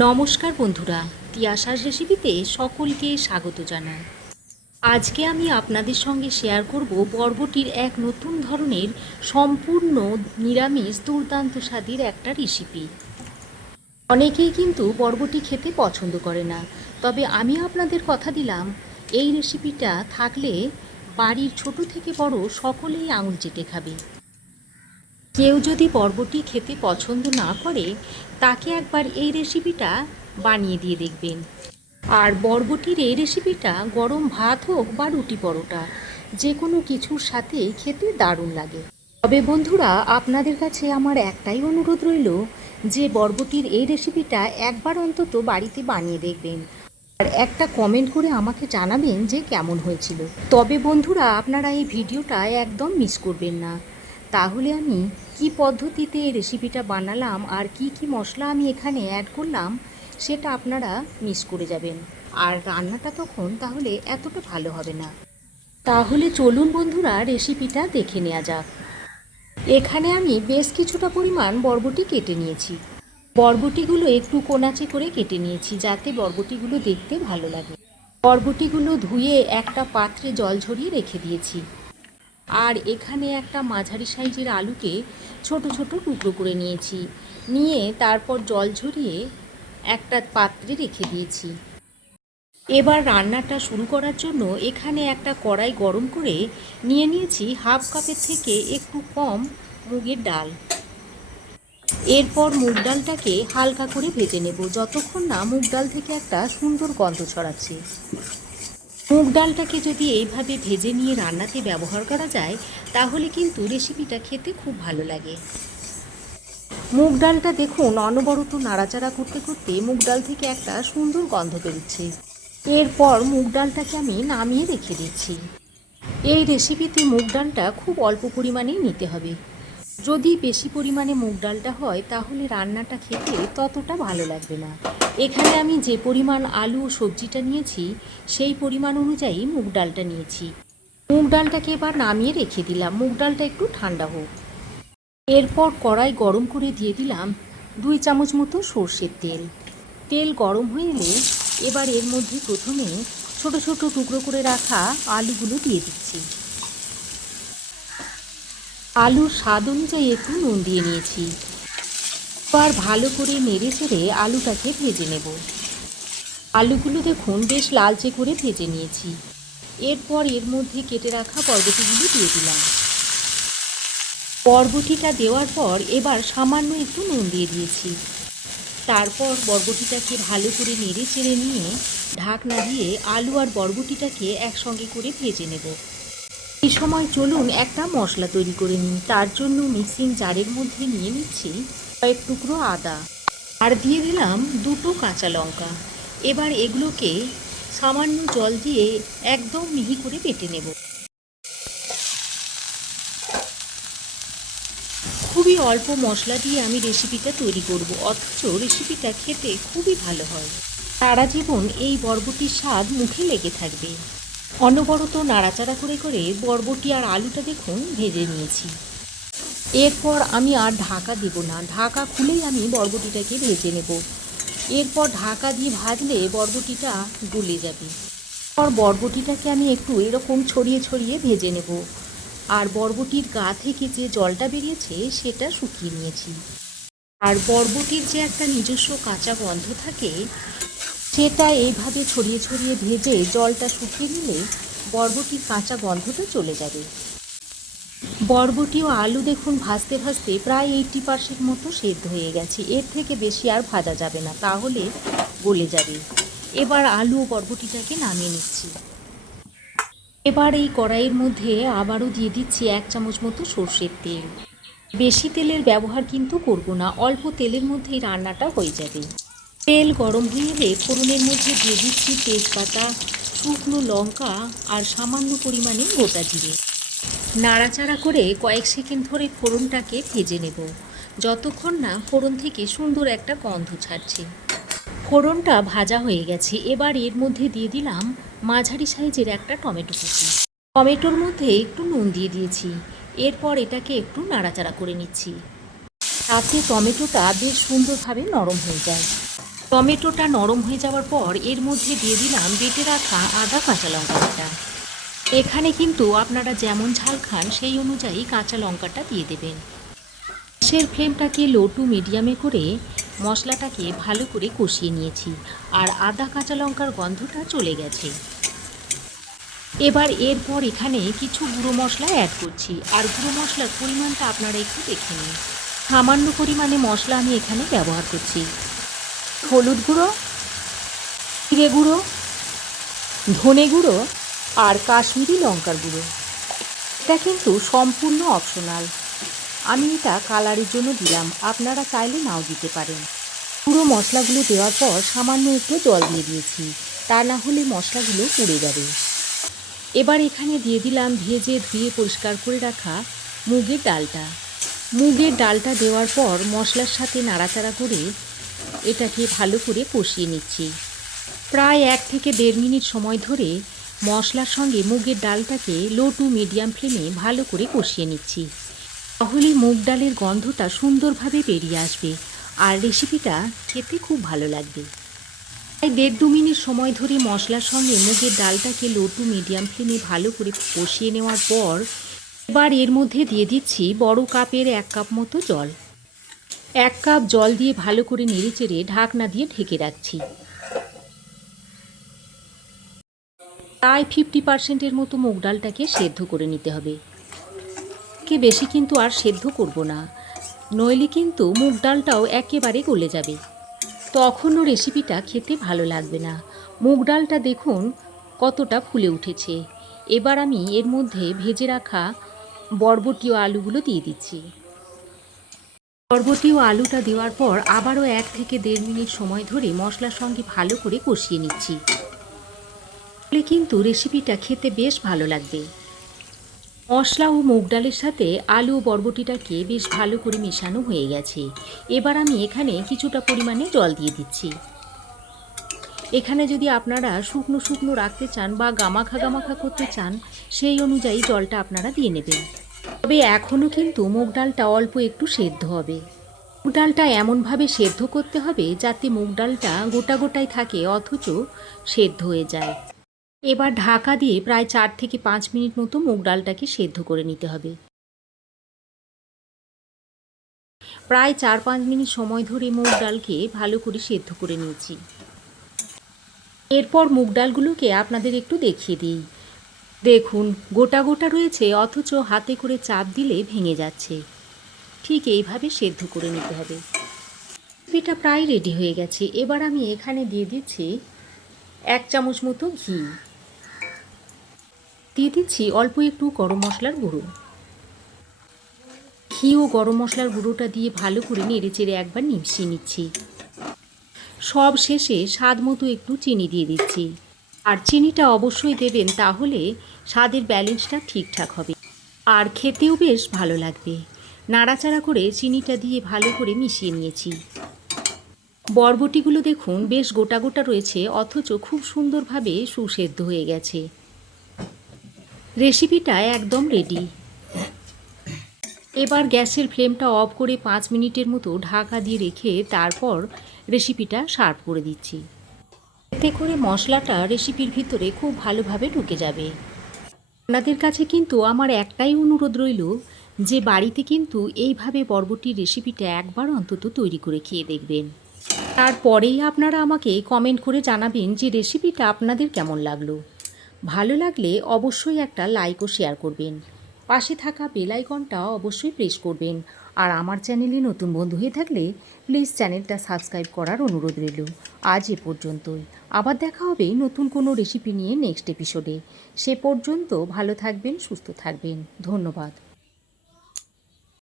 নমস্কার বন্ধুরা, তিয়াশার রেসিপিতে সকলকে স্বাগত জানাই। আজকে আমি আপনাদের সঙ্গে শেয়ার করব বরবটির এক নতুন ধরনের সম্পূর্ণ নিরামিষ দুর্দান্ত স্বাদের একটা রেসিপি। অনেকেই কিন্তু বরবটি খেতে পছন্দ করে না, তবে আমি আপনাদের কথা দিলাম এই রেসিপিটা থাকলে বাড়ির ছোট থেকে বড় সকলেই আঙুল চেটে খাবে। কেউ যদি বরবটি খেতে পছন্দ না করে তাকে একবার এই রেসিপিটা বানিয়ে দিয়ে দেখবেন। আর বরবটির এই রেসিপিটা গরম ভাত হোক বা রুটি পরোটা যে কোনো কিছুর সাথে খেতে দারুণ লাগে। তবে বন্ধুরা, আপনাদের কাছে আমার একটাই অনুরোধ রইল যে বরবটির এই রেসিপিটা একবার অন্তত বাড়িতে বানিয়ে দেখবেন আর একটা কমেন্ট করে আমাকে জানাবেন যে কেমন হয়েছিল। তবে বন্ধুরা, আপনারা এই ভিডিওটা একদম মিস করবেন না। তাহলে আমি কি পদ্ধতিতে এই রেসিপিটা বানালাম আর কি কি মশলা আমি এখানে অ্যাড করলাম সেটা আপনারা মিস করে যাবেন, আর রান্নাটা তখন তাহলে এতটা ভালো হবে না। তাহলে চলুন বন্ধুরা, রেসিপিটা দেখে নেওয়া যাক। এখানে আমি বেশ কিছুটা পরিমাণ বরবটি কেটে নিয়েছি। বরবটিগুলো একটু কোনাচে করে কেটে নিয়েছি যাতে বরবটিগুলো দেখতে ভালো লাগে। বরবটিগুলো ধুয়ে একটা পাত্রে জল ঝরিয়ে রেখে দিয়েছি। আর এখানে একটা মাঝারি সাইজের আলুকে ছোট ছোট টুকরো করে নিয়েছি, নিয়ে তারপর জল ঝরিয়ে একটা পাত্রে রেখে দিয়েছি। এবার রান্নাটা শুরু করার জন্য এখানে একটা কড়াই গরম করে নিয়ে নিয়েছি হাফ কাপের থেকে একটু কম মুগের ডাল। এরপর মুগ ডালটাকে হালকা করে ভেজে নেব যতক্ষণ না মুগ ডাল থেকে একটা সুন্দর গন্ধ ছড়াচ্ছে। মুগ ডালটাকে যদি এইভাবে ভেজে নিয়ে রান্নাতে ব্যবহার করা যায় তাহলে কিন্তু রেসিপিটা খেতে খুব ভালো লাগে। মুগ ডালটা দেখুন অনবরত নাড়াচাড়া করতে করতে মুগ ডাল থেকে একটা সুন্দর গন্ধ বেরোচ্ছে। এরপর মুগ ডালটাকে আমি নামিয়ে রেখে দিচ্ছি। এই রেসিপিতে মুগ ডালটা খুব অল্প পরিমাণেই নিতে হবে। যদি বেশি পরিমাণে মুগ ডালটা হয় তাহলে রান্নাটা খেতে ততটা ভালো লাগবে না। এখানে আমি যে পরিমাণ আলু ও সবজিটা নিয়েছি সেই পরিমাণ অনুযায়ী মুগ ডালটা নিয়েছি। মুগ ডালটাকে এবার নামিয়ে রেখে দিলাম, মুগ ডালটা একটু ঠান্ডা হোক। এরপর কড়াই গরম করে দিয়ে দিলাম 2 চামচ মতো সর্ষের তেল। তেল গরম হয়ে এলে এবার এর মধ্যে প্রথমে ছোট ছোট টুকরো করে রাখা আলুগুলো দিয়ে দিচ্ছি। আলুর স্বাদ অনুযায়ী একটু নুন দিয়ে নিয়েছি। এবার ভালো করে নেড়ে চেড়ে আলুটাকে ভেজে নেব। আলুগুলো দেখুন বেশ লালচে করে ভেজে নিয়েছি। এরপর এর মধ্যে কেটে রাখা বরবটিগুলো দিয়ে দিলাম। বরবটিটা দেওয়ার পর এবার সামান্য একটু নুন দিয়ে দিয়েছি। তারপর বরবটিটাকে ভালো করে নেড়ে চেড়ে নিয়ে ঢাকনা দিয়ে আলু আর বরবটিটাকে একসঙ্গে করে ভেজে নেব। এই সময় চলুন একটা মশলা তৈরি করে নিই। তার জন্য মিক্সিং জারের মধ্যে নিয়ে নিচ্ছি কয়েক টুকরো আদা আর দিয়ে দিলাম 2টো কাঁচা লঙ্কা। এবার এগুলোকে সামান্য জল দিয়ে একদম মিহি করে বেটে নেব। খুবই অল্প মশলা দিয়ে আমি রেসিপিটা তৈরি করব, অথচ রেসিপিটা খেতে খুবই ভালো হয়। সারা জীবন এই বরবটির স্বাদ মুখে লেগে থাকবে। অনবরত নাড়াচাড়া করে করে বরবটি আর আলুটা দেখুন ভেজে নিয়েছি। এরপর আমি আর ঢাকা দেব না, ঢাকা খুলেই আমি বরবটিটাকে ভেজে নেব। এরপর ঢাকা দিয়ে ভাজলে বরবটিটা গলে যাবে। আর বরবটিটাকে আমি একটু এরকম ছড়িয়ে ছড়িয়ে ভেজে নেব। আর বরবটির গা থেকে যে জলটা বেরিয়েছে সেটা শুকিয়ে নিয়েছি। আর বরবটির যে একটা নিজস্ব কাঁচা গন্ধ থাকে সেটা এইভাবে ছড়িয়ে ছড়িয়ে ভেজে জলটা শুকিয়ে নিলে বরবটির কাঁচা গন্ধটা চলে যাবে। বরবটি ও আলু দেখুন ভাজতে ভাজতে প্রায় 80% মতো সেদ্ধ হয়ে গেছে। এর থেকে বেশি আর ভাজা যাবে না, তাহলে গলে যাবে। এবার আলু ও বরবটিটাকে নামিয়ে নিচ্ছি। এবার এই কড়াইয়ের মধ্যে আবারও দিয়ে দিচ্ছি 1 চামচ মতো সর্ষের তেল। বেশি তেলের ব্যবহার কিন্তু করব না, অল্প তেলের মধ্যেই রান্নাটা হয়ে যাবে। তেল গরম হয়ে এলে ফোড়নের মধ্যে দিয়ে দিচ্ছি তেজপাতা, শুকনো লঙ্কা আর সামান্য পরিমাণে গোটা জিরে। নাড়াচাড়া করে কয়েক সেকেন্ড ধরে ফোড়নটাকে ভেজে নেব যতক্ষণ না ফোড়ন থেকে সুন্দর একটা গন্ধ ছাড়ছে। ফোড়নটা ভাজা হয়ে গেছে। এবার এর মধ্যে দিয়ে দিলাম মাঝারি সাইজের একটা টমেটো কুচি। টমেটোর মধ্যে একটু নুন দিয়ে দিয়েছি। এরপর এটাকে একটু নাড়াচাড়া করে নিচ্ছি, তাতে টমেটোটা বেশ সুন্দরভাবে নরম হয়ে যায়। টমেটোটা নরম হয়ে যাওয়ার পর এর মধ্যে দিয়ে দিলাম বেটে রাখা আদা কাঁচা লঙ্কা বাটা। এখানে কিন্তু আপনারা যেমন ঝাল খান সেই অনুযায়ী কাঁচা লঙ্কাটা দিয়ে দেবেন। গ্যাসের ফ্লেমটাকে লো টু মিডিয়ামে করে মশলাটাকে ভালো করে কষিয়ে নিয়েছি, আর আদা কাঁচা লঙ্কার গন্ধটা চলে গেছে। এবার এরপর এখানে কিছু গুঁড়ো মশলা অ্যাড করছি, আর গুঁড়ো মশলার পরিমাণটা আপনারা একটু দেখে নিন। সামান্য পরিমাণে মশলা আমি এখানে ব্যবহার করছি। হলুদ গুঁড়ো, জিরে গুঁড়ো, ধনে গুঁড়ো আর কাশ্মীরি লঙ্কার গুঁড়ো। এটা কিন্তু সম্পূর্ণ অপশনাল, আমি এটা কালারের জন্য দিলাম, আপনারা চাইলে নাও দিতে পারেন। পুরো মশলাগুলো দেওয়ার পর সামান্য একটু জল দিয়ে দিয়েছি, তা না হলে মশলাগুলো পুড়ে যাবে। এবার এখানে দিয়ে দিলাম ভেজে ধুয়ে পরিষ্কার করে রাখা মুগের ডালটা। মুগের ডালটা দেওয়ার পর মশলার সাথে নাড়াচাড়া করে এটাকে ভালো করে কষিয়ে নিচ্ছি। প্রায় 1 থেকে 1.5 মিনিট সময় ধরে মশলার সঙ্গে মুগের ডালটাকে লো টু মিডিয়াম ফ্লেমে ভালো করে কষিয়ে নিচ্ছি। তাহলে মুগ ডালের গন্ধটা সুন্দরভাবে বেরিয়ে আসবে আর রেসিপিটা খেতে খুব ভালো লাগবে। প্রায় 1.5-2 মিনিট সময় ধরে মশলার সঙ্গে মুগের ডালটাকে লো টু মিডিয়াম ফ্লেমে ভালো করে কষিয়ে নেওয়ার পর এবার এর মধ্যে দিয়ে দিচ্ছি বড় কাপের 1 কাপ মতো জল। 1 কাপ জল দিয়ে ভালো করে নেড়েচেড়ে ঢাকনা দিয়ে ঢেকে রাখছি। প্রায় 50% মতো মুগ ডালটাকে সেদ্ধ করে নিতে হবে। বেশি কিন্তু আর সেদ্ধ করব না, নইলে কিন্তু মুগ ডালটাও একেবারে গলে যাবে, তখনও রেসিপিটা খেতে ভালো লাগবে না। মুগ ডালটা দেখুন কতটা ফুলে উঠেছে। এবার আমি এর মধ্যে ভেজে রাখা বরবটি ও আলুগুলো দিয়ে দিচ্ছি। বরবটি ও আলুটা দেওয়ার পর আবারও 1 থেকে 1.5 মিনিট সময় ধরে মশলার সঙ্গে ভালো করে কষিয়ে নিচ্ছি। তাহলে কিন্তু রেসিপিটা খেতে বেশ ভালো লাগবে। মশলা ও মুগ ডালের সাথে আলু ও বরবটিটাকে বেশ ভালো করে মেশানো হয়ে গেছে। এবার আমি এখানে কিছুটা পরিমাণে জল দিয়ে দিচ্ছি। এখানে যদি আপনারা শুকনো শুকনো রাখতে চান বা গামাখা গামাখা করতে চান, সেই অনুযায়ী জলটা আপনারা দিয়ে নেবেন। তবে এখনও কিন্তু মুগ ডালটা অল্প একটু সেদ্ধ হবে। মুগ ডালটা এমনভাবে সেদ্ধ করতে হবে যাতে মুগ ডালটা গোটা গোটাই থাকে অথচ সেদ্ধ হয়ে যায়। এবার ঢাকা দিয়ে প্রায় 4 থেকে 5 মিনিট মতো মুগ ডালটাকে সেদ্ধ করে নিতে হবে। প্রায় 4-5 মিনিট সময় ধরে মুগ ডালকে ভালো করে সেদ্ধ করে নিয়েছি। এরপর মুগ ডালগুলোকে আপনাদের একটু দেখিয়ে দিই। দেখুন গোটা গোটা রয়েছে অথচ হাতে করে চাপ দিলে ভেঙে যাচ্ছে। ঠিক এইভাবে সেদ্ধ করে নিতে হবে। এটা প্রায় রেডি হয়ে গেছে। এবার আমি এখানে দিয়ে দিচ্ছি 1 চামচ মতো ঘি, দিয়ে দিচ্ছি অল্প একটু গরম মশলার গুঁড়ো। ঘি ও গরম মশলার গুঁড়োটা দিয়ে ভালো করে নেড়েচেড়ে একবার মিশিয়ে নিচ্ছি। সব শেষে স্বাদ মতো একটু চিনি দিয়ে দিচ্ছি, আর চিনিটা অবশ্যই দেবেন, তাহলে স্বাদের ব্যালেন্সটা ঠিকঠাক হবে আর খেতেও বেশ ভালো লাগবে। নাড়াচাড়া করে চিনিটা দিয়ে ভালো করে মিশিয়ে নিয়েছি। বরবটিগুলো দেখুন বেশ গোটা গোটা রয়েছে অথচ খুব সুন্দরভাবে সুসেদ্ধ হয়ে গেছে। রেসিপিটা একদম রেডি। এবার গ্যাসের ফ্লেমটা অফ করে 5 মিনিটের মতো ঢাকা দিয়ে রেখে তারপর রেসিপিটা সার্ভ করে দিচ্ছি। এতে করে মশলাটা রেসিপির ভিতরে খুব ভালোভাবে ঢুকে যাবে। আপনাদের কাছে কিন্তু আমার একটাই অনুরোধ রইল যে বাড়িতে কিন্তু এইভাবে বরবটির রেসিপিটা একবার অন্তত তৈরি করে খেয়ে দেখবেন। তারপরেই আপনারা আমাকে কমেন্ট করে জানাবেন যে রেসিপিটা আপনাদের কেমন লাগলো। ভালো লাগলে অবশ্যই একটা লাইক ও শেয়ার করবেন। পাশে থাকা বেল আইকনটা অবশ্যই প্রেস করবেন। আর আমার চ্যানেলে নতুন বন্ধু হয়ে থাকলে প্লিজ চ্যানেলটা সাবস্ক্রাইব করার অনুরোধ রইল। আজ এ পর্যন্তই। আবার দেখা হবে নতুন কোনো রেসিপি নিয়ে নেক্সট এপিসোডে। সে পর্যন্ত ভালো থাকবেন, সুস্থ থাকবেন। ধন্যবাদ।